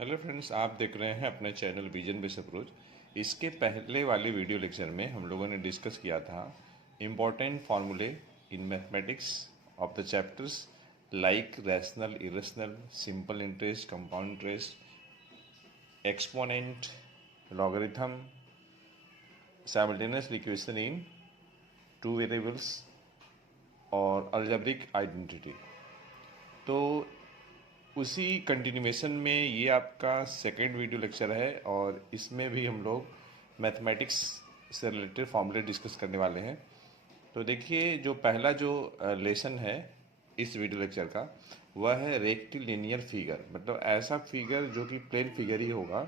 Hello friends, आप देख रहे हैं अपने चैनल विजन बेस अप्रोच। इसके पहले वाले वीडियो लेक्चर में हम लोगों ने डिस्कस किया था इम्पॉर्टेंट फार्मूले in mathematics of the chapters like rational, irrational, simple interest, compound interest, exponent, logarithm, simultaneous equation in two variables और अलजेब्रिक आइडेंटिटी। तो उसी कंटिन्यूएशन में ये आपका सेकेंड वीडियो लेक्चर है और इसमें भी हम लोग मैथमेटिक्स से रिलेटेड फॉर्मूले डिस्कस करने वाले हैं। तो देखिए, जो पहला जो लेसन है इस वीडियो लेक्चर का वह है रेक्टिलिनियर फिगर, मतलब ऐसा फिगर जो कि प्लेन फिगर ही होगा,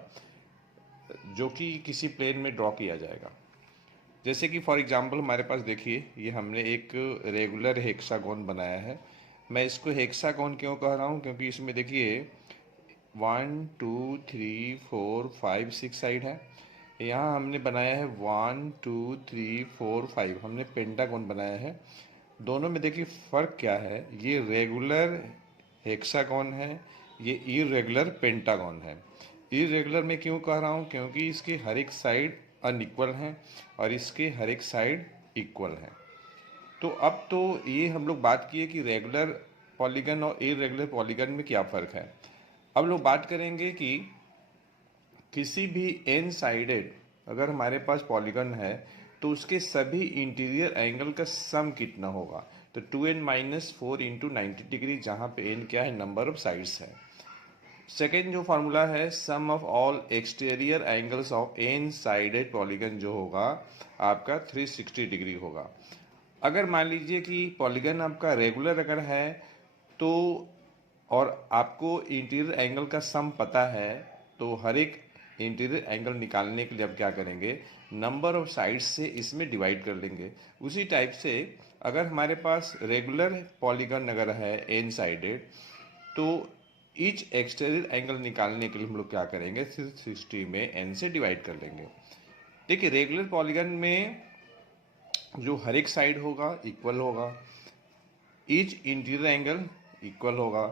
जो कि किसी प्लेन में ड्रॉ किया जाएगा। जैसे कि फॉर एग्जांपल हमारे पास देखिए, ये हमने एक रेगुलर हेक्सागोन बनाया है। मैं इसको हेक्सागोन क्यों कह रहा हूँ, क्योंकि इसमें देखिए 1 2 3 4 5 6 साइड है। यहाँ हमने बनाया है 1 2 3 4 5, हमने पेंटागोन बनाया है। दोनों में देखिए फ़र्क क्या है, ये रेगुलर हेक्सागोन है, ये इरेगुलर पेंटागोन है। इरेगुलर में क्यों कह रहा हूँ, क्योंकि इसके हर एक साइड अनइक्वल हैं और इसके हर एक साइड इक्वल हैं। तो अब तो ये हम लोग बात किए कि रेगुलर पॉलीगन और इरेगुलर पॉलीगन में क्या फ़र्क है। अब लोग बात करेंगे कि किसी भी एन साइडेड अगर हमारे पास पॉलीगन है तो उसके सभी इंटीरियर एंगल का सम कितना होगा। तो 2n-4 इंटू 90 डिग्री, जहाँ पे n क्या है, नंबर ऑफ साइड्स है। सेकेंड जो फार्मूला है, sum of all exterior angles of n sided polygon जो होगा आपका 360 डिग्री होगा। अगर मान लीजिए कि पॉलीगन आपका रेगुलर अगर है तो और आपको इंटीरियर एंगल का सम पता है, तो हर एक इंटीरियर एंगल निकालने के लिए आप क्या करेंगे, नंबर ऑफ साइड्स से इसमें डिवाइड कर लेंगे। उसी टाइप से अगर हमारे पास रेगुलर पॉलीगन अगर है एन साइडेड, तो ईच एक्सटीरियर एंगल निकालने के लिए हम लोग क्या करेंगे, 360 में एन से डिवाइड कर लेंगे। देखिए, रेगुलर पॉलीगन में जो हर एक साइड होगा इक्वल होगा, ईच इंटीरियर एंगल इक्वल होगा,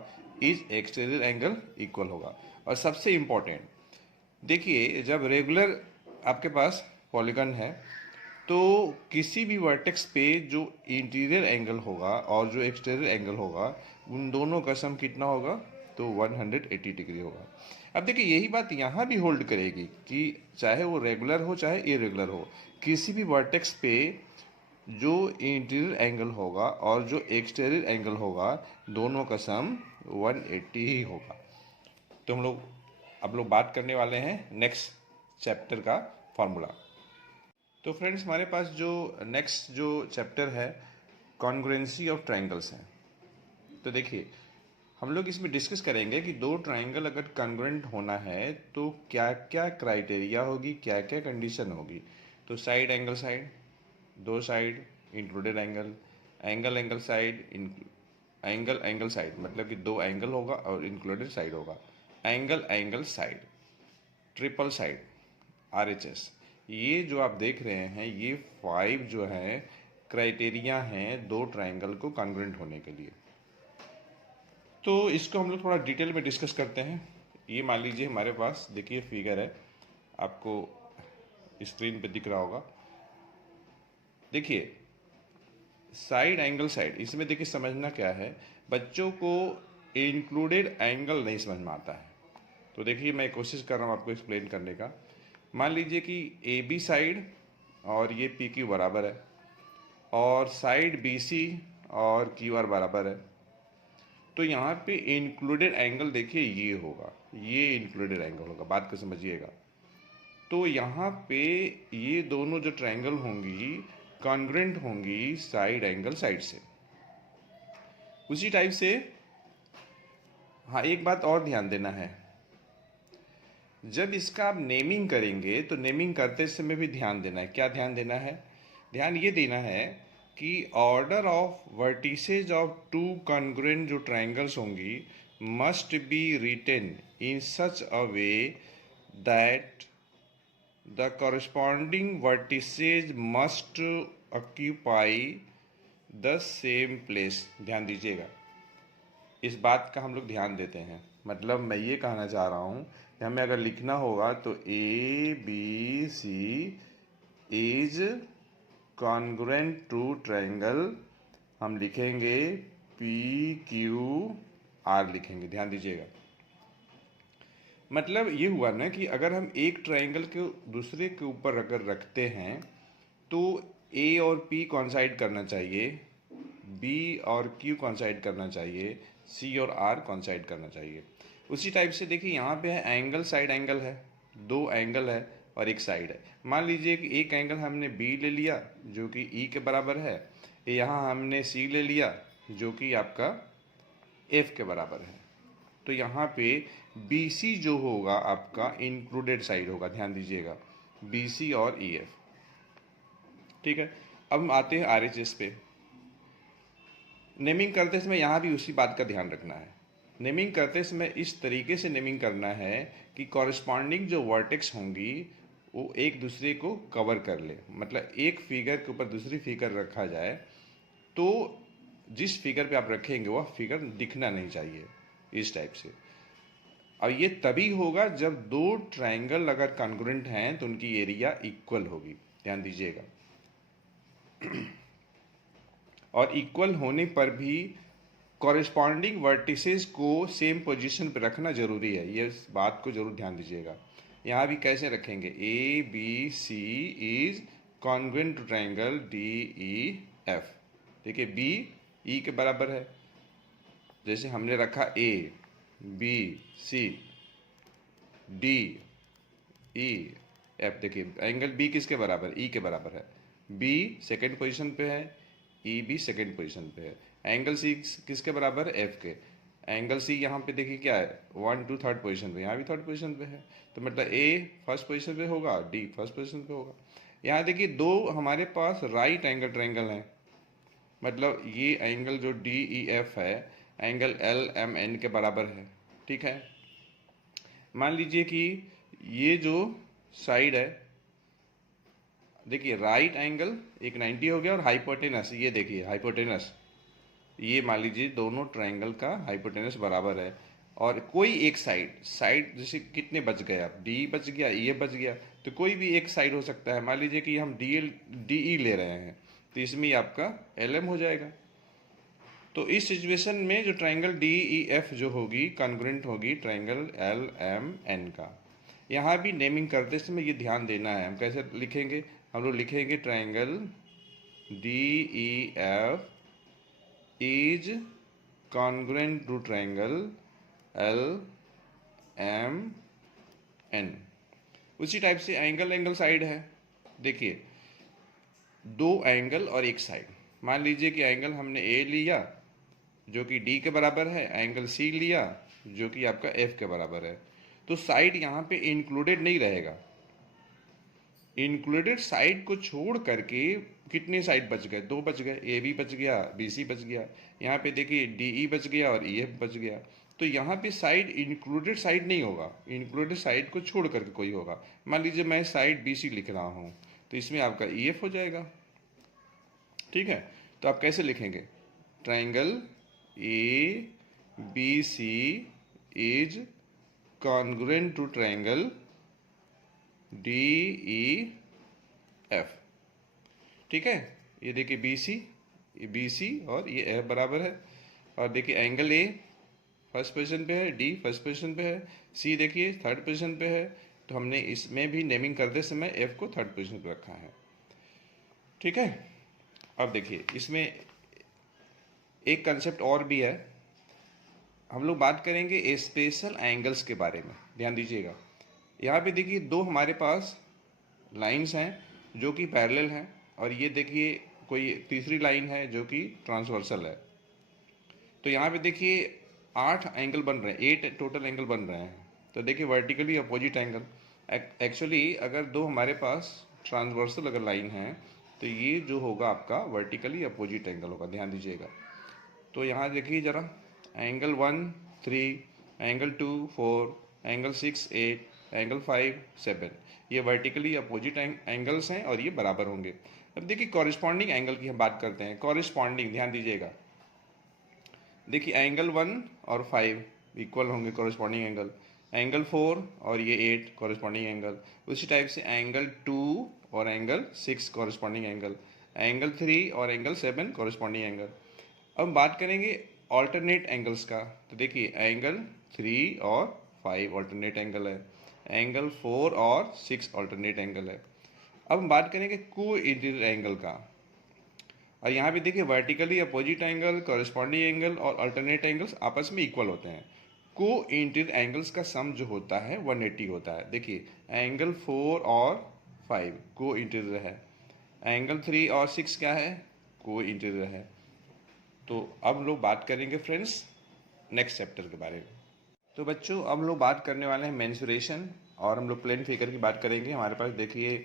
ईच एक्सटीरियर एंगल इक्वल होगा। और सबसे इम्पोर्टेंट देखिए, जब रेगुलर आपके पास पॉलीगन है तो किसी भी वर्टेक्स पे जो इंटीरियर एंगल होगा और जो एक्सटीरियर एंगल होगा, उन दोनों का सम कितना होगा, तो 180 डिग्री होगा। अब देखिए, यही बात यहाँ भी होल्ड करेगी कि चाहे वो रेगुलर हो चाहे इरेगुलर हो, किसी भी वर्टेक्स पे जो इंटीरियर एंगल होगा और जो एक्सटीरियर एंगल होगा, दोनों का सम 180 ही होगा। तो हम लोग अब बात करने वाले हैं नेक्स्ट चैप्टर का फॉर्मूला। तो फ्रेंड्स, हमारे पास जो नेक्स्ट जो चैप्टर है कॉन्ग्रुएंसी ऑफ ट्रायंगल्स है। तो देखिए, हम लोग इसमें डिस्कस करेंगे कि दो ट्रायंगल अगर कॉन्ग्रुएंट होना है तो क्या क्या क्राइटेरिया होगी, क्या क्या कंडीशन होगी। तो साइड एंगल साइड, दो side included angle, angle angle side, angle angle side, मतलब कि दो एंगल होगा और इंक्लूडेड साइड होगा, angle angle side, triple side, RHS। ये जो आप देख रहे हैं, ये 5 जो है क्राइटेरिया हैं दो ट्रायंगल को कॉन्ग्रुएंट होने के लिए। तो इसको हम लोग थोड़ा डिटेल में डिस्कस करते हैं। ये मान लीजिए हमारे पास देखिए फिगर है, आपको स्क्रीन पे दिख रहा होगा। देखिए, साइड एंगल साइड, इसमें देखिए समझना क्या है, बच्चों को इंक्लूडेड एंगल नहीं समझ में आता है। तो देखिए, मैं कोशिश कर रहा हूँ आपको एक्सप्लेन करने का। मान लीजिए कि AB साइड और ये PQ बराबर है और साइड BC और QR बराबर है। तो यहाँ पे इंक्लूडेड एंगल देखिए ये होगा, ये इंक्लूडेड एंगल होगा, बात को समझिएगा। तो यहाँ पे ये दोनों जो ट्रायंगल होंगी कॉन्ग्रुएंट होंगी साइड एंगल साइड से। उसी टाइप से हाँ, एक बात और ध्यान देना है, जब इसका आप नेमिंग करेंगे तो नेमिंग करते समय भी ध्यान देना है। क्या ध्यान देना है? ध्यान ये देना है कि order of vertices of two congruent जो ट्रायंगल्स होंगी must be written in such a way that the corresponding vertices must occupy the same place. ध्यान दीजिएगा, इस बात का हम लोग ध्यान देते हैं। मतलब मैं ये कहना चाह रहा हूँ कि हमें अगर लिखना होगा तो ABC is congruent to triangle, हम लिखेंगे PQR लिखेंगे, ध्यान दीजिएगा। मतलब ये हुआ ना कि अगर हम एक ट्रायंगल को दूसरे के ऊपर अगर रखते हैं तो A और P कॉन्साइड करना चाहिए, B और Q कॉन्साइड करना चाहिए, C और R कॉन्साइड करना चाहिए। उसी टाइप से देखिए यहाँ पे है एंगल, साइड एंगल है, दो एंगल है और एक साइड है। मान लीजिए कि एक एंगल हमने B ले लिया जो कि E के बराबर है, यहाँ हमने C ले लिया जो कि आपका F के बराबर है। तो यहाँ पे BC जो होगा आपका इंक्लूडेड साइड होगा, ध्यान दीजिएगा, BC और EF। ठीक है, अब हम आते हैं RHS पे। नेमिंग करते समय यहाँ भी उसी बात का ध्यान रखना है। नेमिंग करते समय इस तरीके से नेमिंग करना है कि कॉरस्पॉन्डिंग जो वर्टेक्स होंगी वो एक दूसरे को कवर कर ले। मतलब एक फिगर के ऊपर दूसरी फिगर रखा जाए तो जिस फिगर पे आप रखेंगे वह फिगर दिखना नहीं चाहिए, इस टाइप से। और ये तभी होगा जब दो ट्रायंगल अगर कॉन्ग्रुएंट हैं तो उनकी एरिया इक्वल होगी, ध्यान दीजिएगा। और इक्वल होने पर भी कॉरेस्पॉन्डिंग वर्टिसेस को सेम पोजीशन पे रखना जरूरी है, ये इस बात को जरूर ध्यान दीजिएगा। यहाँ भी कैसे रखेंगे, ABC is congruent to triangle DEF। देखिए BE के बराबर है, जैसे हमने रखा ABC DEF। देखिए एंगल B किसके बराबर, E के बराबर है। B सेकेंड पोजीशन पे है, EB सेकेंड पोजीशन पे है। एंगल C किसके बराबर है, F के। एंगल C यहाँ पे देखिए क्या है, 1 2 थर्ड पोजीशन पे, यहाँ भी थर्ड पोजीशन पे है। तो मतलब A फर्स्ट पोजीशन पे होगा, D फर्स्ट पोजीशन पे होगा। यहाँ देखिए दो हमारे पास राइट एंगल ट्रायंगल हैं, मतलब ये एंगल जो DEF है एंगल LMN के बराबर है। ठीक है, मान लीजिए कि ये जो साइड है, देखिए राइट एंगल एक 90 हो गया और हाइपोटेनस, ये देखिए हाइपोटेनस, ये मान लीजिए दोनों ट्रायंगल का हाइपोटेनस बराबर है। और कोई एक साइड जैसे कितने बच गए, अब D बच गया, E बच गया, तो कोई भी एक साइड हो सकता है। मान लीजिए कि हम DE ले रहे हैं तो इसमें आपका LM हो जाएगा। तो इस सिचुएशन में जो ट्रायंगल DEF जो होगी कॉन्ग्रुएंट होगी ट्रायंगल LMN का। यहाँ भी नेमिंग करते समय ये ध्यान देना है। हम कैसे लिखेंगे, हम लोग लिखेंगे triangle DEF is congruent to triangle LMN। उसी टाइप से एंगल साइड है, देखिए दो एंगल और एक साइड। मान लीजिए कि एंगल हमने A लिया जो कि D के बराबर है, एंगल C लिया जो कि आपका F के बराबर है। तो साइड यहाँ पे इंक्लूडेड नहीं रहेगा। इंक्लूडेड साइड को छोड़ करके कितने साइड बच गए, दो बच गए, AB बच गया, BC बच गया। यहाँ पे देखिए DE बच गया और EF बच गया। तो यहाँ पे साइड इंक्लूडेड साइड नहीं होगा, इंक्लूडेड साइड को छोड़ करके कोई होगा। मान लीजिए मैं साइड BC लिख रहा हूँ तो इसमें आपका EF हो जाएगा। ठीक है, तो आप कैसे लिखेंगे, triangle ABC is congruent to triangle DEF। ठीक है, ये देखिए BC और ये F बराबर है। और देखिए एंगल A फर्स्ट पोजीशन पे है, D फर्स्ट पोजीशन पे है, C देखिए थर्ड पोजीशन पे है। तो हमने इसमें भी नेमिंग करते समय F को थर्ड पोजीशन पे रखा है। ठीक है, अब देखिए इसमें एक कंसेप्ट और भी है, हम लोग बात करेंगे स्पेशल एंगल्स के बारे में। ध्यान दीजिएगा, यहाँ पे देखिए दो हमारे पास लाइंस हैं जो कि पैरेलल हैं और ये देखिए कोई तीसरी लाइन है जो कि ट्रांसवर्सल है। तो यहाँ पे देखिए 8 एंगल बन रहे हैं, 8 टोटल एंगल बन रहे हैं। तो देखिए वर्टिकली अपोजिट एंगल, एक्चुअली अगर दो हमारे पास ट्रांसवर्सल अगर लाइन है तो ये जो होगा आपका वर्टिकली अपोजिट एंगल होगा, ध्यान दीजिएगा। तो यहाँ देखिए जरा, एंगल 1 3, एंगल 2 4, एंगल 6 8, एंगल 5 7, ये वर्टिकली अपोजिट एंगल्स हैं और ये बराबर होंगे। अब देखिए कॉरेस्पॉन्डिंग एंगल की हम बात करते हैं। कॉरेस्पॉन्डिंग ध्यान दीजिएगा, देखिए एंगल 1 और 5 इक्वल होंगे कॉरेस्पॉन्डिंग एंगल, एंगल 4 और ये 8 कॉरेस्पॉन्डिंग एंगल। उसी टाइप से एंगल 2 और एंगल 6 कॉरेस्पॉन्डिंग एंगल, एंगल 3 और एंगल 7 कॉरेस्पॉन्डिंग एंगल। अब हम बात करेंगे ऑल्टरनेट एंगल्स का। तो देखिए एंगल 3 और 5 ऑल्टरनेट एंगल है, एंगल 4 और 6 ऑल्टरनेट एंगल है। अब हम बात करेंगे को इंटीरियर एंगल का। और यहाँ पे देखिए vertically opposite angle, corresponding angle और अल्टरनेट एंगल्स आपस में इक्वल होते हैं। को इंटीरियर एंगल्स का सम जो होता है 180 होता है। देखिए एंगल 4 और 5 को इंटीरियर है, एंगल 3 और 6 क्या है, को इंटीरियर है। तो अब हम लोग बात करेंगे फ्रेंड्स नेक्स्ट चैप्टर के बारे में। तो बच्चों अब हम लोग बात करने वाले हैं मेंसुरेशन, और हम लोग प्लेन फिगर की बात करेंगे। हमारे पास देखिए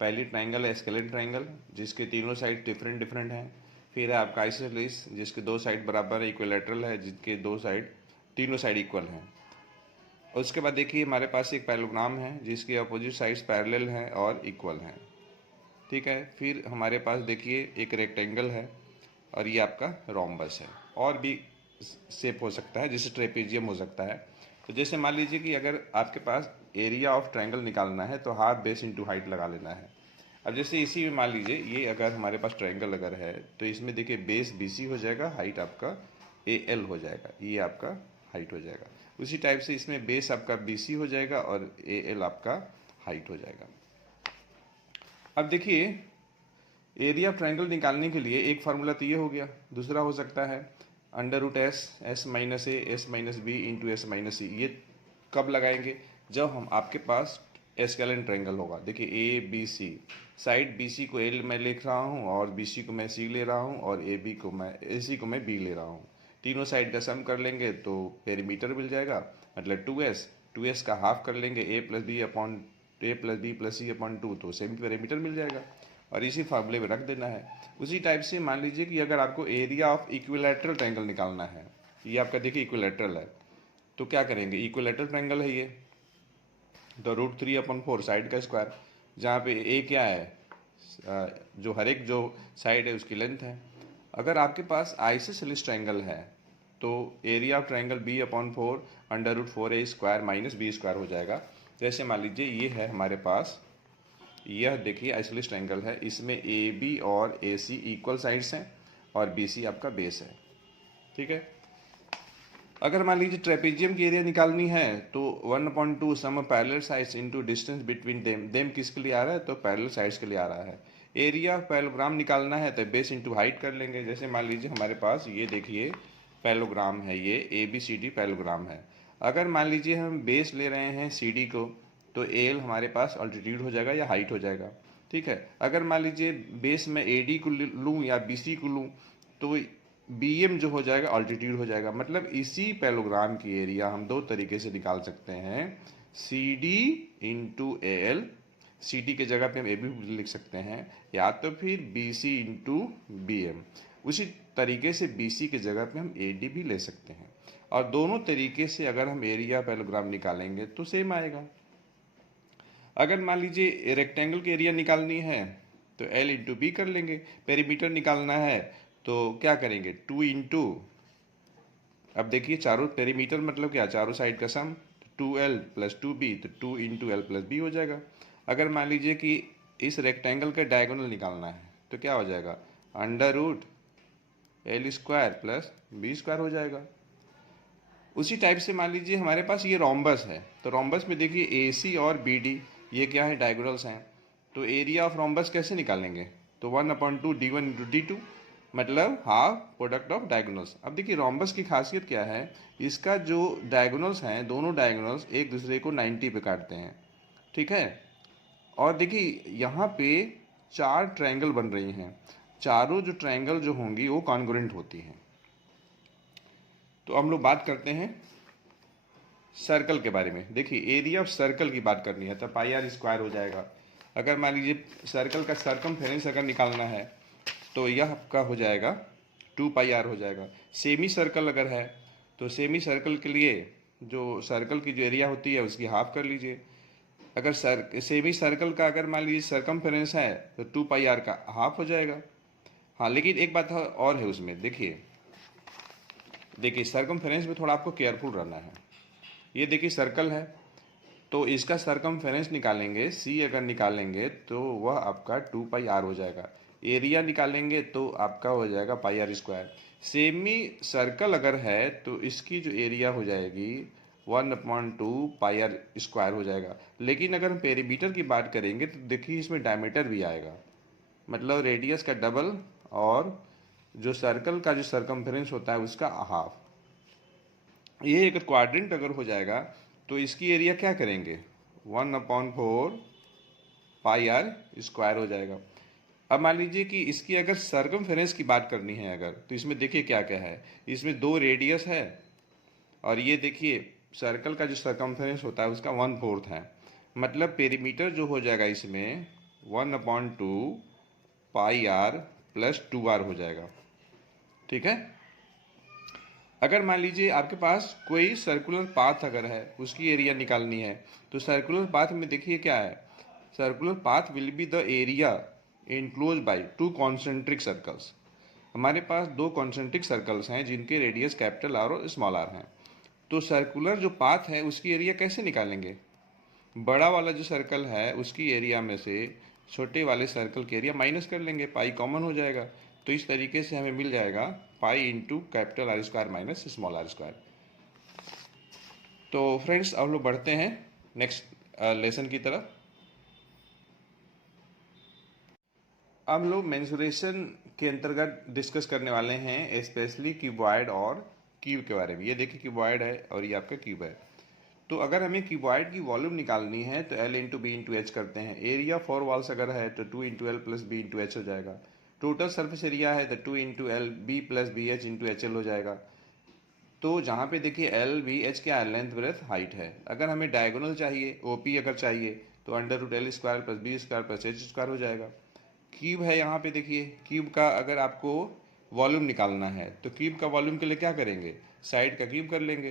पहली ट्रायंगल है स्केलेन ट्रायंगल, जिसके तीनों साइड डिफरेंट है। फिर है आपका आइसोसेलेस, जिसके दो साइड बराबर है, इक्विलैटरल है, जिसके दो साइड तीनों साइड इक्वल हैं। उसके बाद देखिए हमारे पास एक पैरेललोग्राम है, जिसके अपोजिट साइड्स पैरेलल हैं और इक्वल हैं। ठीक है, फिर हमारे पास देखिए एक रेक्टेंगल है, और ये आपका रोम्बस है। और भी शेप हो सकता है, जैसे ट्रेपेजियम हो सकता है। तो जैसे मान लीजिए कि अगर आपके पास एरिया ऑफ ट्रायंगल निकालना है तो हाफ बेस इनटू हाइट लगा लेना है। अब जैसे इसी में मान लीजिए ये अगर हमारे पास ट्रायंगल अगर है तो इसमें देखिए बेस BC हो जाएगा, हाइट आपका AL हो जाएगा, ये आपका हाइट हो जाएगा। उसी टाइप से इसमें बेस आपका BC हो जाएगा और AL आपका हाइट हो जाएगा। अब देखिए एरिया ऑफ ट्रायंगल निकालने के लिए एक फार्मूला तो ये हो गया, दूसरा हो सकता है √S minus A S minus B into S minus C. ये कब लगाएंगे, जब हम आपके पास स्केलेन ट्रायंगल होगा। देखिए ABC, साइड BC को L मैं लिख रहा हूँ, और BC को मैं C ले रहा हूँ, और AC को मैं B ले रहा हूँ। तीनों साइड का सम कर लेंगे तो पेरीमीटर मिल जाएगा, मतलब 2S का हाफ कर लेंगे A plus B plus C upon 2, तो सेमी पेरीमीटर मिल जाएगा, और इसी फार्मूले में रख देना है। उसी टाइप से मान लीजिए कि अगर आपको एरिया ऑफ इक्विलैटरल ट्रायंगल निकालना है, ये आपका देखिए इक्विलैटरल है, तो क्या करेंगे, इक्विलैटरल ट्रायंगल है ये, तो √3/4 साइड का स्क्वायर, जहाँ पे A क्या है, जो हर एक जो साइड है उसकी लेंथ है। अगर आपके पास आइसोसेलेस ट्रायंगल है तो area of triangle B/4 √4A square minus B square हो जाएगा। जैसे मान लीजिए ये है हमारे पास, यह देखिए आइसोसेलेस ट्रायंगल है, इसमें AB और AC इक्वल साइड्स हैं, और BC आपका बेस है। ठीक है, अगर मान लीजिए ट्रेपेजियम की एरिया निकालनी है तो 1/2 sum of parallel sides into distance between them किसके लिए आ रहा है, तो पैरेलल साइड्स के लिए आ रहा है। एरिया ऑफ पैरेललोग्राम निकालना है तो बेस इनटू हाइट कर लेंगे। जैसे मान लीजिए हमारे पास ये देखिए पैरेललोग्राम है, ये ABCD पैरेललोग्राम है। अगर मान लीजिए हम बेस ले रहे हैं CD को, तो AL हमारे पास अल्टीट्यूड हो जाएगा या हाइट हो जाएगा। ठीक है, अगर मान लीजिए बेस में AD को लूँ या BC को लूँ, तो BM जो हो जाएगा अल्टीट्यूड हो जाएगा। मतलब इसी पैरेललोग्राम की एरिया हम दो तरीके से निकाल सकते हैं, CD इंटू AL, CD के जगह पे हम AB लिख सकते हैं, या तो फिर BC इंटू BM। उसी तरीके से BC के जगह पे हम AD भी ले सकते हैं, और दोनों तरीके से अगर हम एरिया पैरेललोग्राम निकालेंगे तो सेम आएगा। अगर मान लीजिए रेक्टेंगल की एरिया निकालनी है तो L इंटू B कर लेंगे। पेरीमीटर निकालना है तो क्या करेंगे, 2 इंटू, अब देखिए चारों पेरीमीटर मतलब क्या, चारों साइड का सम, 2L प्लस 2B, तो 2 इंटू L प्लस B हो जाएगा। अगर मान लीजिए कि इस रेक्टेंगल का डायगोनल निकालना है तो क्या हो जाएगा, √L square plus B square हो जाएगा। उसी टाइप से मान लीजिए हमारे पास ये रोम्बस है, तो रोम्बस में देखिए AC और BD ये क्या है, डायगोनल्स हैं। तो एरिया ऑफ रोम्बस कैसे निकालेंगे, तो 1/2 D1 इंटू D2, मतलब हाफ प्रोडक्ट ऑफ डायगोनल्स। अब देखिए रोम्बस की खासियत क्या है, इसका जो डायगोनल्स हैं, दोनों डायगोनल्स एक दूसरे को 90 पे काटते हैं। ठीक है, और देखिए यहाँ पे 4 ट्रायंगल बन रही हैं, चारों जो ट्रायंगल जो होंगी वो कॉन्ग्रुएंट होती हैं। तो हम लोग बात करते हैं सर्कल के बारे में। देखिए एरिया ऑफ सर्कल की बात करनी है तो πr स्क्वायर हो जाएगा। अगर मान लीजिए सर्कल का सरकमफेरेंस अगर निकालना है तो यह आपका हो जाएगा 2πr हो जाएगा। सेमी सर्कल अगर है तो सेमी सर्कल के लिए जो सर्कल की जो एरिया होती है उसकी हाफ कर लीजिए। अगर सेमी सर्कल का अगर मान लीजिए सरकमफेरेंस है तो 2πr का हाफ हो जाएगा। हाँ, लेकिन एक बात और है उसमें, देखिए देखिए सर्कमफेरेंस में थोड़ा आपको केयरफुल रहना है। ये देखिए सर्कल है, तो इसका सर्कमफेरेंस निकालेंगे, सी अगर निकालेंगे तो वह आपका 2 पाई r हो जाएगा। एरिया निकालेंगे तो आपका हो जाएगा पाई r स्क्वायर। सेमी सर्कल अगर है तो इसकी जो एरिया हो जाएगी 1/2 पाई r स्क्वायर हो जाएगा। लेकिन अगर हम पेरीमीटर की बात करेंगे तो देखिए इसमें डायमीटर भी आएगा, मतलब रेडियस का डबल और जो सर्कल का जो सर्कमफेरेंस होता है उसका हाफ। ये एक क्वाड्रेंट अगर हो जाएगा तो इसकी एरिया क्या करेंगे 1/4 पाई r स्क्वायर हो जाएगा। अब मान लीजिए कि इसकी अगर सर्कमफेरेंस की बात करनी है अगर, तो इसमें देखिए क्या क्या है, इसमें 2 रेडियस है और ये देखिए सर्कल का जो सर्कमफेरेंस होता है उसका 1/4 है, मतलब पेरीमीटर जो हो जाएगा इसमें 1/2 पाई r + 2r हो जाएगा। ठीक है। अगर मान लीजिए आपके पास कोई सर्कुलर पाथ अगर है उसकी एरिया निकालनी है, तो सर्कुलर पाथ में देखिए क्या है, circular path will be the area enclose by 2 concentric circles. हमारे पास 2 कॉन्सेंट्रिक सर्कल्स हैं जिनके रेडियस कैपिटल R और स्मॉल r हैं। तो सर्कुलर जो पाथ है उसकी एरिया कैसे निकालेंगे, बड़ा वाला जो सर्कल है उसकी एरिया में से छोटे वाले सर्कल की एरिया माइनस कर लेंगे, पाई कॉमन हो जाएगा। तो इस तरीके से हमें मिल जाएगा pi into capital R square minus small r square. तो फ्रेंड्स अब लोग बढ़ते हैं नेक्स्ट लेसन की तरफ। अब लोग मेंसुरेशन के अंतर्गत डिस्कस करने वाले हैं स्पेशली क्यूबॉइड और क्यूब के बारे में। ये देखिए क्यूबॉइड है और ये आपका क्यूब है। तो अगर हमें क्यूबॉइड की वॉल्यूम निकालनी है तो L into B into H करते हैं। एरिया 4 वॉल्स अगर है तो 2 into L plus B into H हो जाएगा। टोटल सरफेस एरिया है तो 2 into L B plus B H into H L हो जाएगा। तो जहाँ पे देखिए एल बी एच क्या है, लेंथ ब्रेथ हाइट है। अगर हमें डायगोनल चाहिए ओपी अगर चाहिए तो √L² प्लस बी² प्लस एच² हो जाएगा। क्यूब है यहाँ पे देखिए, क्यूब का अगर आपको वॉल्यूम निकालना है तो क्यूब का वॉल्यूम के लिए क्या करेंगे, साइड का क्यूब कर लेंगे।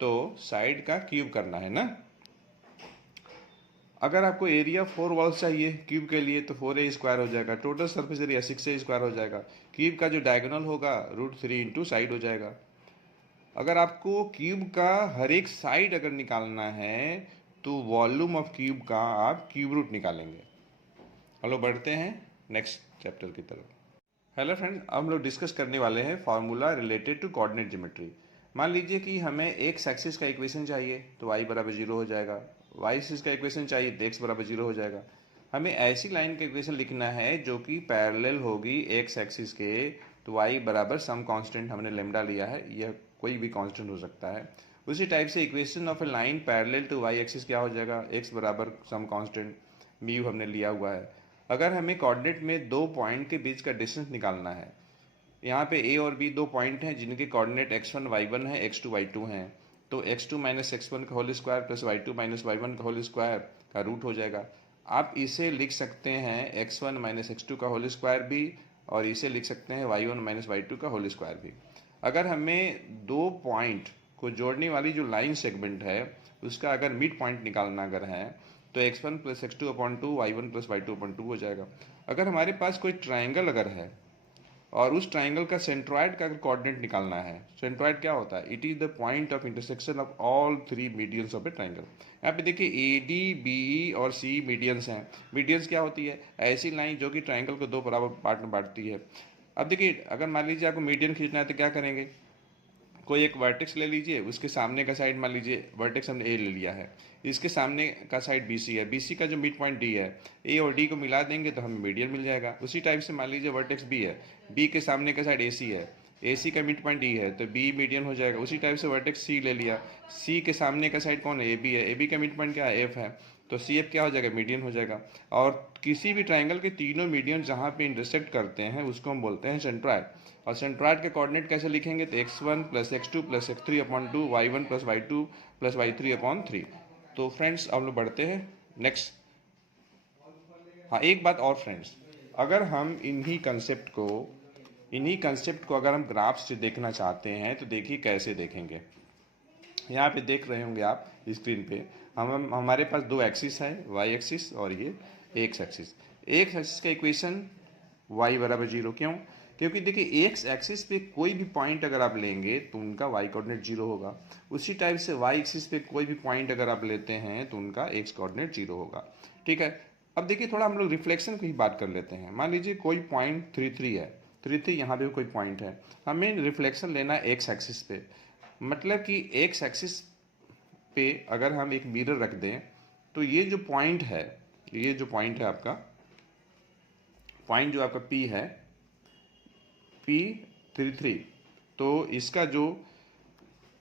तो साइड का क्यूब करना है ना। अगर आपको एरिया 4 वॉल्स चाहिए क्यूब के लिए तो 4a² हो जाएगा। टोटल सरफेस एरिया 6a² हो जाएगा। क्यूब का जो डायगोनल होगा √3 इंटू साइड हो जाएगा। अगर आपको क्यूब का हर एक साइड अगर निकालना है तो वॉल्यूम ऑफ क्यूब का आप क्यूब रूट निकालेंगे। चलो बढ़ते हैं नेक्स्ट चैप्टर की तरफ। हेलो फ्रेंड, अब हम लोग डिस्कस करने वाले हैं formula related to coordinate geometry. मान लीजिए कि हमें एक्स एक्सिस का इक्वेशन चाहिए तो y = 0 हो जाएगा, वाई एक्सिस का इक्वेशन चाहिए तो x = 0 हो जाएगा। हमें ऐसी लाइन का इक्वेशन लिखना है जो कि पैरेलल होगी एक्स एक्सिस के, तो y = सम कांस्टेंट हमने लेमडा लिया है, यह कोई भी कांस्टेंट हो सकता है। उसी टाइप से equation of a line parallel to y axis क्या हो जाएगा, x = सम कांस्टेंट म्यू हमने लिया हुआ है। अगर हमें कोऑर्डिनेट में 2 पॉइंट के बीच का डिस्टेंस निकालना है, यहाँ पे a और b 2 पॉइंट हैं जिनके कोऑर्डिनेट x1 y1 है, x2 y2 हैं, तो x2 - x1 का whole square plus y2 - y1 का होल स्क्वायर का रूट हो जाएगा। आप इसे लिख सकते हैं x1 - x2 का होल स्क्वायर भी, और इसे लिख सकते हैं y1 - y2 का होल स्क्वायर भी। अगर हमें 2 पॉइंट को जोड़ने वाली जो लाइन सेगमेंट है उसका अगर मिड पॉइंट निकालना अगर है तो x1 + x2/2 y1 + y2/2 हो जाएगा। अगर हमारे पास कोई ट्राइंगल अगर है और उस ट्राइंगल का सेंट्रॉइड का अगर कोऑर्डिनेट निकालना है, सेंट्रॉइड क्या होता है, it is the point of intersection of all 3 medians of A triangle. यहाँ पे देखिए ए डी बी ई और सी मीडियंस हैं। मीडियंस क्या होती है, ऐसी लाइन जो कि ट्राइंगल को 2 बराबर पार्ट में बांटती है। अब देखिए अगर मान लीजिए आपको मीडियन खींचना है तो क्या करेंगे, कोई एक वर्टेक्स ले लीजिए, उसके सामने का साइड मान लीजिए वर्टेक्स हमने ए ले लिया है, इसके सामने का साइड बीसी है, बीसी का जो मिड पॉइंट डी है, ए और डी को मिला देंगे तो हमें मीडियन मिल जाएगा। उसी टाइप से मान लीजिए वर्टेक्स बी है, बी के सामने का साइड एसी है, एसी का मिड पॉइंट डी है तो बी मीडियन हो जाएगा। उसी टाइप से वर्टेक्स सी ले लिया, सी के सामने का साइड कौन है, ए बी है, ए बी का मिड पॉइंट क्या है, एफ है, तो सी एफ क्या हो जाएगा, मीडियन हो जाएगा। और किसी भी ट्राइंगल के तीनों मीडियन जहाँ पे इंटरसेक्ट करते हैं उसको हम बोलते हैं सेंट्रॉइड। और सेंट्रॉइड के कोऑर्डिनेट कैसे लिखेंगे, तो x1 + x2 + x3/2 y1 + y2 + y3/3। तो फ्रेंड्स अब लोग बढ़ते हैं नेक्स्ट। हाँ एक बात और फ्रेंड्स, अगर हम इन्हीं कंसेप्ट को अगर हम ग्राफ से देखना चाहते हैं तो देखिए कैसे देखेंगे। यहाँ पे देख रहे होंगे आप स्क्रीन पे, हमारे पास 2 एक्सिस है, वाई एक्सिस और ये एक्स एक्सिस। एक्स एक्सिस का इक्वेशन y = 0, क्यों, क्योंकि देखिए एक्स एक्सिस पे कोई भी पॉइंट अगर आप लेंगे तो उनका वाई कोऑर्डिनेट जीरो होगा, उसी टाइप से वाई एक्सिस पे कोई भी पॉइंट अगर आप लेते हैं तो उनका एक्स कोऑर्डिनेट जीरो होगा। ठीक है, अब देखिए थोड़ा हम लोग रिफ्लेक्शन की ही बात कर लेते हैं। मान लीजिए कोई पॉइंट 3 3 है, 3 3 यहाँ पे कोई पॉइंट है, हमें रिफ्लेक्शन लेना है एक्स एक्सिस पे। मतलब कि एक्स एक्सिस पे अगर हम एक मिरर रख दें तो ये जो पॉइंट है, ये जो पॉइंट है आपका, पॉइंट जो आपका पी है, P33, तो इसका जो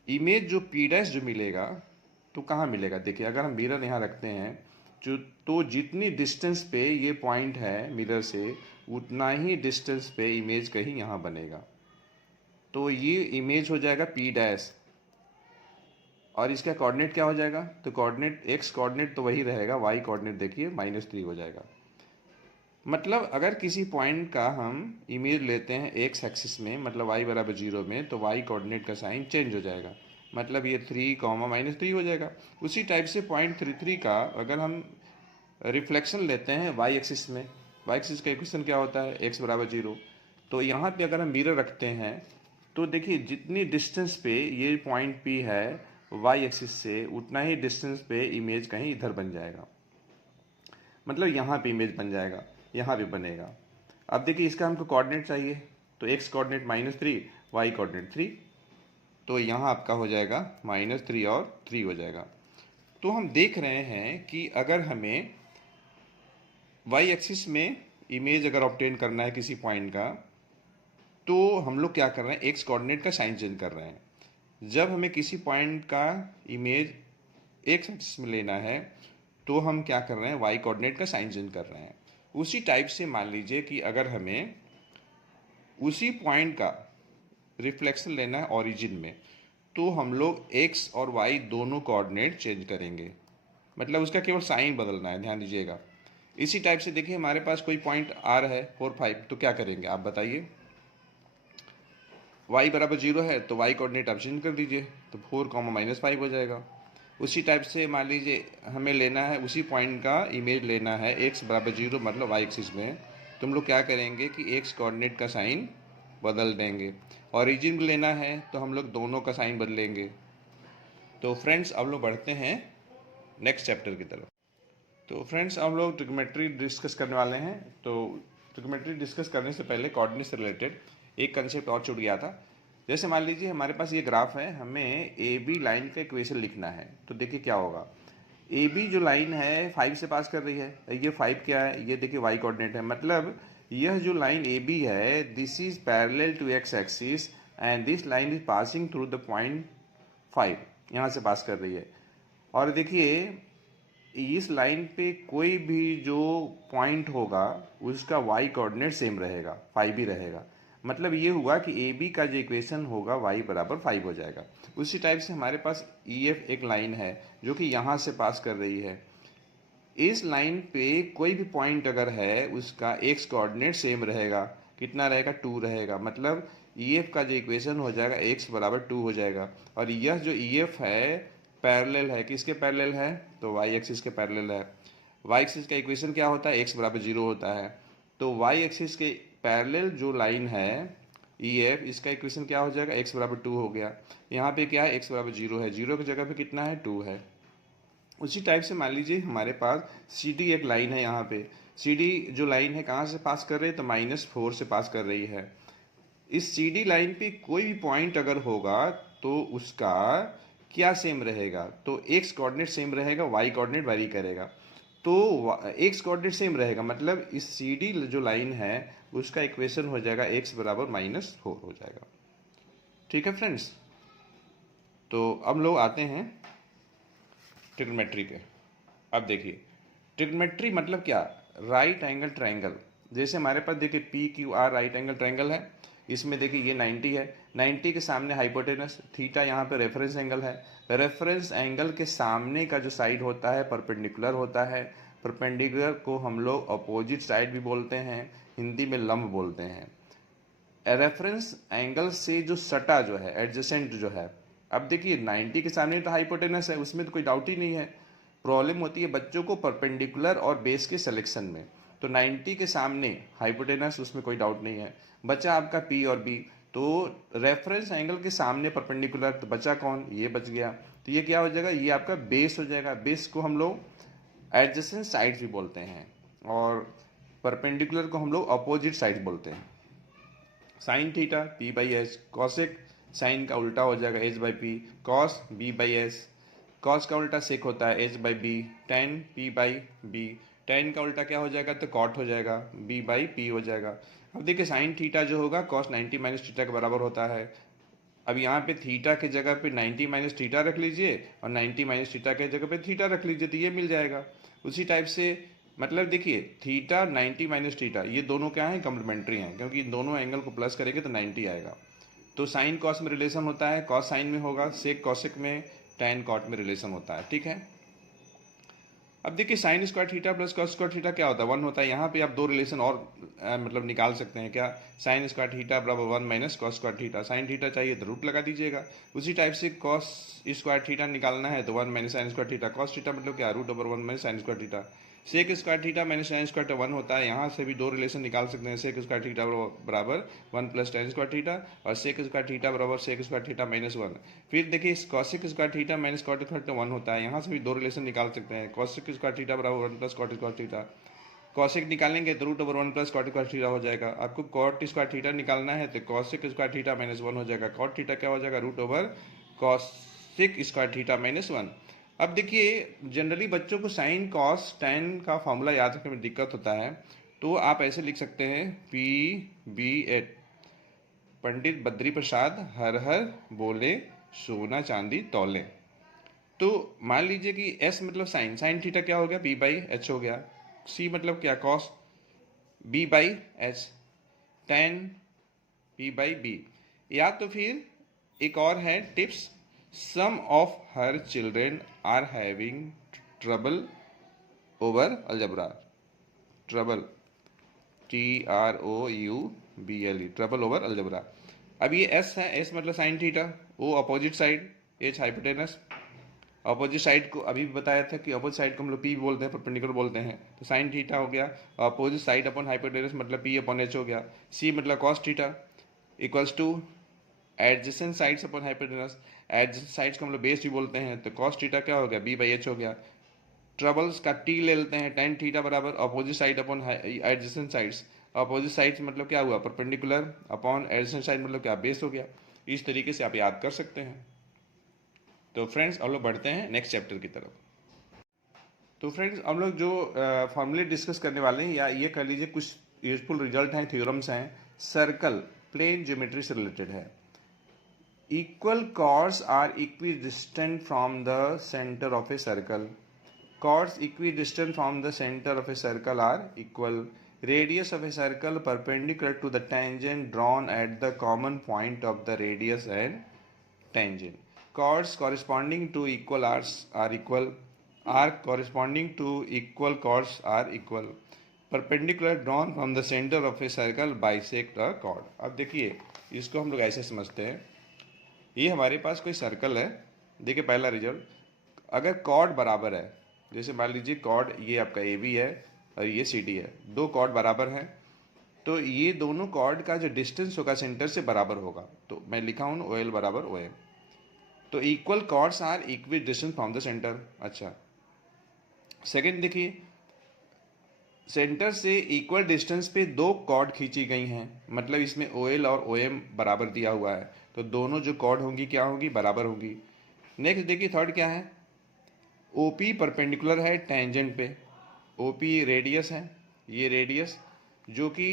इमेज जो पी डैश जो मिलेगा तो कहाँ मिलेगा? देखिए अगर हम मिरर यहाँ रखते हैं जो, तो जितनी डिस्टेंस पे ये पॉइंट है मिरर से, उतना ही डिस्टेंस पे इमेज कहीं यहाँ बनेगा। तो ये इमेज हो जाएगा पी डैश, और इसका कोऑर्डिनेट क्या हो जाएगा? तो कोऑर्डिनेट एक्स कोऑर्डिनेट तो वही रहेगा, वाई कोऑर्डिनेट देखिए -3 हो जाएगा। मतलब अगर किसी पॉइंट का हम इमेज लेते हैं एक्स एक्सिस में, मतलब y बराबर 0 में, तो y कोऑर्डिनेट का साइन चेंज हो जाएगा, मतलब ये 3, -3 हो जाएगा। उसी टाइप से पॉइंट 3 का अगर हम रिफ्लेक्शन लेते हैं y एक्सिस में, y एक्सिस का इक्वेशन क्या होता है? x बराबर 0। तो यहाँ पे अगर हम मिरर रखते हैं तो देखिए जितनी डिस्टेंस पे ये पॉइंट P है y एक्सिस से, उतना ही डिस्टेंस पे इमेज कहीं इधर बन जाएगा, मतलब यहाँ पे इमेज बन जाएगा, यहाँ भी बनेगा। अब देखिए इसका हमको कोऑर्डिनेट चाहिए, तो x कोऑर्डिनेट -3, y कोऑर्डिनेट 3, तो यहाँ आपका हो जाएगा -3 और 3 हो जाएगा। तो हम देख रहे हैं कि अगर हमें y एक्सिस में इमेज अगर ऑब्टेन करना है किसी पॉइंट का, तो हम लोग क्या कर रहे हैं? x कोऑर्डिनेट का साइन चेंज कर रहे हैं। जब हमें किसी पॉइंट का इमेज x एक्सिस में लेना है तो हम क्या कर रहे हैं? y कोऑर्डिनेट का साइन चेंज कर रहे हैं। उसी टाइप से मान लीजिए कि अगर हमें उसी पॉइंट का रिफ्लेक्शन लेना है ओरिजिन में, तो हम लोग x और y दोनों कोऑर्डिनेट चेंज करेंगे, मतलब उसका केवल साइन बदलना है, ध्यान दीजिएगा। इसी टाइप से देखिए हमारे पास कोई पॉइंट r है 4 5, तो क्या करेंगे आप बताइए? y बराबर 0 है तो y कोऑर्डिनेट आप चेंज कर दीजिए, तो 4, -5 हो जाएगा। उसी टाइप से मान लीजिए हमें लेना है उसी पॉइंट का इमेज लेना है x बराबर 0, मतलब y एक्सिस में, तो हम लोग क्या करेंगे कि x कोऑर्डिनेट का साइन बदल देंगे। ओरिजिन लेना है तो हम लोग दोनों का साइन बदलेंगे। तो फ्रेंड्स अब लोग बढ़ते हैं नेक्स्ट चैप्टर की तरफ। तो फ्रेंड्स हम लोग ट्रिग्नोमेट्री डिस्कस करने वाले हैं। तो ट्रिग्नोमेट्री डिस्कस करने से पहले कोऑर्डिनेट से रिलेटेड एक कंसेप्ट और छूट गया था। जैसे मान लीजिए हमारे पास ये ग्राफ है, हमें ए बी लाइन का इक्वेशन लिखना है। तो देखिए क्या होगा, ए बी जो लाइन है 5 से पास कर रही है, ये 5 क्या है? ये देखिए वाई कोऑर्डिनेट है, मतलब यह जो लाइन ए बी है, this is parallel to X axis and this line is passing through the point 5, यहाँ से पास कर रही है। और देखिए इस लाइन पे कोई भी जो पॉइंट होगा उसका y कोऑर्डिनेट सेम रहेगा, 5 ही रहेगा। मतलब ये हुआ कि ए बी का जो इक्वेशन होगा y बराबर 5 हो जाएगा। उसी टाइप से हमारे पास ई एफ एक लाइन है जो कि यहाँ से पास कर रही है। इस लाइन पे कोई भी पॉइंट अगर है उसका x कोऑर्डिनेट सेम रहेगा, कितना रहेगा? 2 रहेगा। मतलब ई एफ का जो इक्वेशन हो जाएगा x बराबर 2 हो जाएगा। और यह जो ई एफ है पैरेलल है, किसके पैरेलल है? तो y एक्सिस के पैरेलल है। y एक्सिस का इक्वेशन क्या होता है? x बराबर 0 होता है। तो y एक्सिस के पैरेलल जो लाइन है ई एफ, इसका इक्वेशन क्या हो जाएगा? x बराबर 2 हो गया। यहाँ पे क्या है? x बराबर 0 है, 0 की जगह पे कितना है? 2 है। उसी टाइप से मान लीजिए हमारे पास सी डी एक लाइन है, यहाँ पे सी डी जो लाइन है कहाँ से पास कर रही है? तो -4 से पास कर रही है। इस सी डी लाइन पे कोई भी पॉइंट अगर होगा तो उसका क्या सेम रहेगा? तो एक्स कोऑर्डिनेट सेम रहेगा, वाई कोऑर्डिनेट वेरी करेगा। तो एक्स कोऑर्डिनेट सेम रहेगा, मतलब इस सी डी जो लाइन है उसका इक्वेशन हो जाएगा x बराबर -4 हो जाएगा। ठीक है फ्रेंड्स, तो अब लोग आते हैं ट्रिग्नोमेट्री पे। अब देखिए ट्रिग्नोमेट्री मतलब क्या? Right angle triangle. जैसे हमारे पास देखिए P Q R right angle triangle है, इसमें देखिए ये 90 है, 90 के सामने हाइपोटेनस थीटा, यहाँ पे रेफरेंस एंगल है। रेफरेंस एंगल के सामने का जो साइड होता है परपेंडिकुलर होता है। परपेंडिकुलर को हम लोग अपोजिट साइड भी बोलते हैं, हिंदी में लंब बोलते हैं। रेफरेंस एंगल से जो सटा जो है, एडजेसेंट जो है, अब देखिए 90 के सामने तो हाइपोटेनस है, उसमें तो कोई डाउट ही नहीं है। प्रॉब्लम होती है बच्चों को परपेंडिकुलर और बेस के सिलेक्शन में। तो 90 के सामने हाइपोटेनस, उसमें कोई डाउट नहीं है। बचा आपका पी और बी, तो रेफरेंस एंगल के सामने परपेंडिकुलर, तो बचा कौन, ये बच गया। तो ये क्या हो जाएगा, ये आपका बेस हो जाएगा। बेस को हम लोग एडजेसेंट साइड्स भी बोलते हैं और परपेंडिकुलर को हम लोग अपोजिट साइड बोलते हैं। Sine theta P by H, cosec sine का उल्टा हो जाएगा H by P, cos B by S, cos का उल्टा सेक होता है H by B, tan P by B, tan का उल्टा क्या हो जाएगा, तो कॉट हो जाएगा, बी बाई पी हो जाएगा। अब देखिए साइन थीटा जो होगा कॉस 90 माइनस थीटा के बराबर होता है। अब यहाँ पे थीटा के जगह पे 90 माइनस थीटा रख लीजिए और 90 माइनस थीटा के जगह पे थीटा रख लीजिए, तो ये मिल जाएगा। उसी टाइप से मतलब देखिए थीटा 90 माइनस थीटा ये दोनों क्या है, कम्प्लीमेंट्री हैं, क्योंकि दोनों एंगल को प्लस करेंगे तो 90 आएगा। तो साइन कॉस में रिलेशन होता है, कॉस साइन में होगा, सेक कॉसेक में, टैन कॉट में रिलेशन होता है, ठीक है। अब देखिए sign square theta plus cos square theta क्या होता है, 1 होता है। यहाँ पे आप दो रिलेशन और मतलब निकाल सकते हैं, क्या, साइन स्क्वायर थीटा बराबर 1 minus cos square theta. Sine theta चाहिए तो रूट लगा दीजिएगा। उसी टाइप से कॉस स्क्वायर थीटा निकालना है तो 1 minus sine square theta, cos theta मतलब क्या, root over 1 minus sine square theta. Sec square theta minus sine square theta 1 होता है, यहाँ से भी दो रिलेशन निकाल सकते हैं, सेक स्क्वायर थीटा बराबर 1 प्लस tan स्क्वायर थीटा और सेक स्क्वायर थीटा बराबर सेक स्क्वायर थीटा माइनस 1। फिर देखिए cosec square theta minus cot square theta 1 होता है, यहाँ से भी दो रिलेशन निकाल सकते हैं, कॉसेक स्क्वायर थीटा बराबर 1 plus cot square theta. Cosec निकालेंगे तो root over 1 plus cot square theta हो जाएगा। आपको कॉट स्क्वायर थीटा निकालना है तो कॉसेक स्क्वायर थीटा माइनस 1 हो जाएगा, कॉट थीटा क्या हो जाएगा, root over cosec square theta minus 1। अब देखिए जनरली बच्चों को साइन कॉस टैन का फॉर्मूला याद रखने में दिक्कत होता है, तो आप ऐसे लिख सकते हैं P B eight, Pandit Badri Prasad हर हर बोले सोना चांदी तौले। तो मान लीजिए कि एस मतलब साइन, साइन थीटा क्या हो गया, बी बाई एच हो गया। सी मतलब क्या, cos, B by H, tan P by B. या तो फिर एक और है tips, some of her children are having trouble over algebra, trouble TROUBLE, trouble over algebra. अब ये एस है, एस मतलब sine theta, O opposite side, H hypotenuse. Opposite side को अभी भी बताया था कि अपोजिट साइड को हम लोग पी बोलते हैं, परपेंडिकुलर बोलते हैं, तो साइन थीटा हो गया, अपोजिट साइड अपॉन हाइपोटेनस मतलब पी अपॉन एच हो गया। सी मतलब cos theta equals two adjacent sides upon hypotenuse, adjacent sides को हम लोग बेस भी बोलते हैं, तो कॉस थीटा क्या हो गया, बी बाई एच हो गया। ट्रबल्स का टी ले लेते हैं, टेन थीटा बराबर opposite side upon adjacent sides, opposite sides मतलब क्या हुआ, परपेंडिकुलर अपॉन एडजेसेंट साइड मतलब क्या, बेस हो गया। इस तरीके से आप याद कर सकते हैं। तो फ्रेंड्स हम लोग बढ़ते हैं नेक्स्ट चैप्टर की तरफ। तो फ्रेंड्स हम लोग जो फॉर्मूले डिस्कस करने वाले हैं, या ये कह लीजिए कुछ यूजफुल रिजल्ट हैं, थ्योरम्स हैं, सर्कल प्लेन ज्योमेट्री से रिलेटेड है। Equal chords are equidistant from the centre of a circle, chords equidistant from the center of a circle are equal, radius of a circle perpendicular to the tangent drawn at the common point of the radius and tangent, chords corresponding to equal arcs are equal, arc corresponding to equal chords are equal, perpendicular drawn from the center of a circle bisect a chord। अब देखिए इसको हम लोग ऐसे समझते हैं, ये हमारे पास कोई सर्कल है, देखिए पहला रिजल्ट, अगर कॉर्ड बराबर है, जैसे मान लीजिए कॉर्ड ये आपका ए बी है और ये सी डी है, दो कॉर्ड बराबर हैं, तो ये दोनों कॉर्ड का जो डिस्टेंस होगा सेंटर से बराबर होगा, तो मैं लिखा हूँ ओ एल बराबर ओ एम। तो equal chords are equidistance from the centre. अच्छा, सेकेंड देखिए, सेंटर से इक्वल डिस्टेंस पे दो कॉर्ड खींची गई हैं, मतलब इसमें ओ एल और ओ एम बराबर दिया हुआ है, तो दोनों जो कॉर्ड होंगी क्या होंगी, बराबर होंगी। नेक्स्ट देखिए थर्ड क्या है, OP परपेंडिकुलर है टेंजेंट पे, OP रेडियस है, ये रेडियस जो कि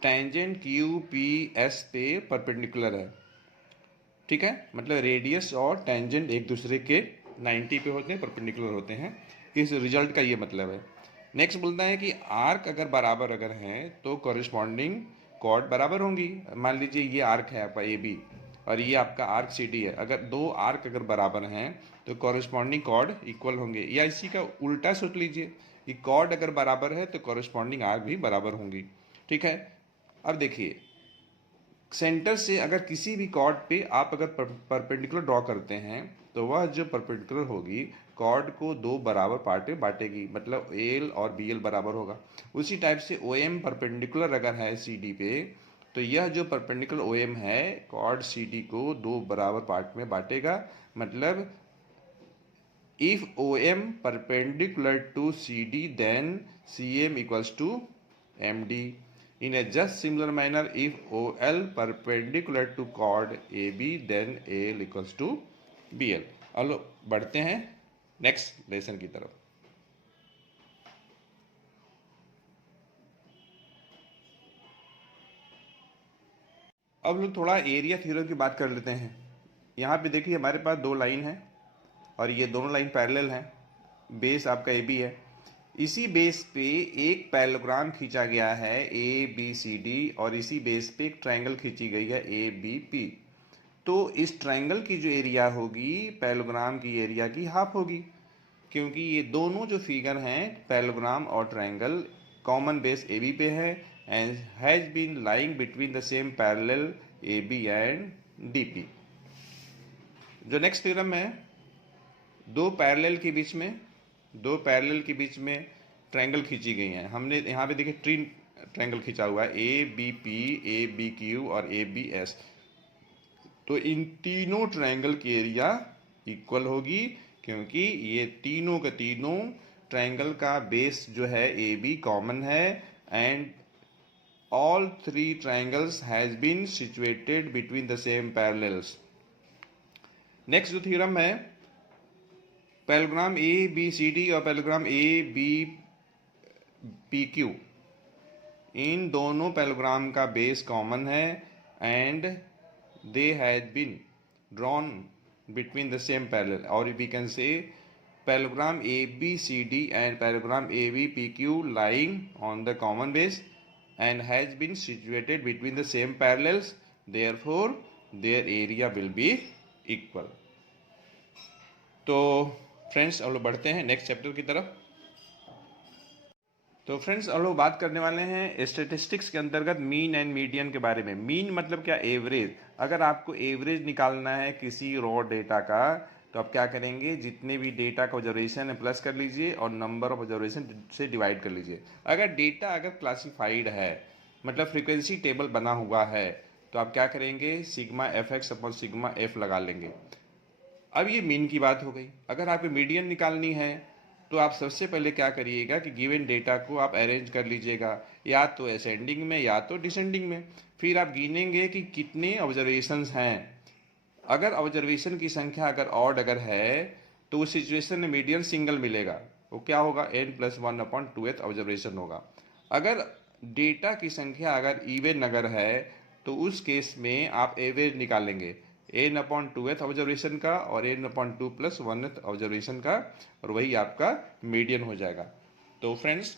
टेंजेंट QPS पे परपेंडिकुलर है, ठीक है, मतलब रेडियस और टेंजेंट एक दूसरे के 90 पे होते हैं, परपेंडिकुलर होते हैं, इस रिजल्ट का ये मतलब है। नेक्स्ट बोलता है कि आर्क अगर बराबर अगर हैं तो कॉरस्पॉन्डिंग कॉर्ड बराबर होंगी। मान लीजिए ये आर्क है आपका AB और ये आपका आर्क CD है, अगर दो आर्क अगर बराबर हैं तो कॉरस्पॉन्डिंग कॉर्ड इक्वल होंगे, या इसी का उल्टा सोच लीजिए कि कॉर्ड अगर बराबर है तो कॉरस्पॉन्डिंग आर्क भी बराबर होंगी, ठीक है। अब देखिए सेंटर से अगर किसी भी कॉर्ड पे आप अगर परपेंडिकुलर ड्रॉ करते हैं तो वह जो परपेंडिकुलर होगी कॉर्ड को दो बराबर पार्ट में बांटेगी, मतलब एल और बी एल बराबर होगा। उसी टाइप से ओ एम परपेंडिकुलर अगर है सी डी पे, तो यह जो परपेंडिकुलर ओ एम है कॉर्ड सी डी को दो बराबर पार्ट में बांटेगा, मतलब if OM perpendicular to CD then CM equals to MD. In a just similar manner, if OL perpendicular to chord AB then AL equals to BL. अब बढ़ते हैं next lesson की तरफ। अब लोग थोड़ा एरिया थ्योरम की बात कर लेते हैं। यहाँ पे देखिए हमारे पास दो लाइन है और ये दोनों लाइन पैरेलल हैं, बेस आपका ए बी है। इसी बेस पे एक पैरेललोग्राम खींचा गया है ए बी सी डी और इसी बेस पे एक ट्रायंगल खींची गई है ए बी पी। तो इस ट्रायंगल की जो एरिया होगी पैरेललोग्राम की एरिया की हाफ होगी, क्योंकि ये दोनों जो फिगर हैं पैरेललोग्राम और triangle common base A B पे है and has been lying between the same parallel A B and D P. जो नेक्स्ट थ्योरम है, दो पैरेलल के बीच में ट्रायंगल खींची गई हैं। हमने यहाँ पे देखिए ट्रायंगल खींचा हुआ है A B P, A B Q और ए बी एस। तो इन तीनों ट्रायंगल की एरिया इक्वल होगी, क्योंकि ये तीनों के तीनों ट्रायंगल का बेस जो है ए बी कॉमन है and all three triangles has been situated between the same parallels. Next जो थ्योरम है, parallelogram A B C D और parallelogram A B P Q, इन दोनों पैरेललोग्राम का बेस कॉमन है and they has been drawn between the same parallel, और we can say parallelogram A B C D and parallelogram A B P Q lying on the common base and has been situated between the same parallels, therefore their area will be equal. तो friends अब लोग बढ़ते हैं next chapter की तरफ। तो friends अब लोग बात करने वाले हैं स्टैटिस्टिक्स के अंतर्गत मीन एंड मीडियन के बारे में। मीन मतलब क्या, एवरेज। अगर आपको एवरेज निकालना है किसी रॉ डेटा का तो आप क्या करेंगे, जितने भी डेटा का ऑब्जर्वेशन है प्लस कर लीजिए और नंबर ऑफ ऑब्जर्वेशन से डिवाइड कर लीजिए। अगर डेटा अगर क्लासिफाइड है, मतलब फ्रीक्वेंसी टेबल बना हुआ है, तो आप क्या करेंगे, sigma F x upon sigma F लगा लेंगे। अब ये मीन की बात हो गई। अगर आपको मीडियन निकालनी है तो आप सबसे पहले क्या करिएगा कि गिवन डेटा को आप अरेंज कर लीजिएगा, या तो असेंडिंग में या तो डिसेंडिंग में। फिर आप गिनेंगे कि कितने ऑब्जर्वेशंस हैं। अगर ऑब्जर्वेशन की संख्या अगर ऑड अगर है तो उस सिचुएशन में मीडियन सिंगल मिलेगा, वो क्या होगा, n+1/2th ऑब्जर्वेशन होगा। अगर डेटा की संख्या अगर इवन अगर है तो उस केस में आप एवरेज निकालेंगे n/2th ऑब्जर्वेशन का और n/2+1th ऑब्जर्वेशन का, और वही आपका मीडियन हो जाएगा। तो फ्रेंड्स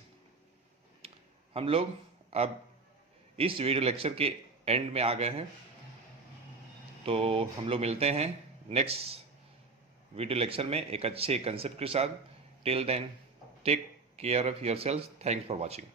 हम लोग अब इस वीडियो लेक्चर के एंड में आ गए हैं, तो हम लोग मिलते हैं नेक्स्ट वीडियो लेक्चर में एक अच्छे कंसेप्ट के साथ। Till then take care of yourself. Thanks for watching.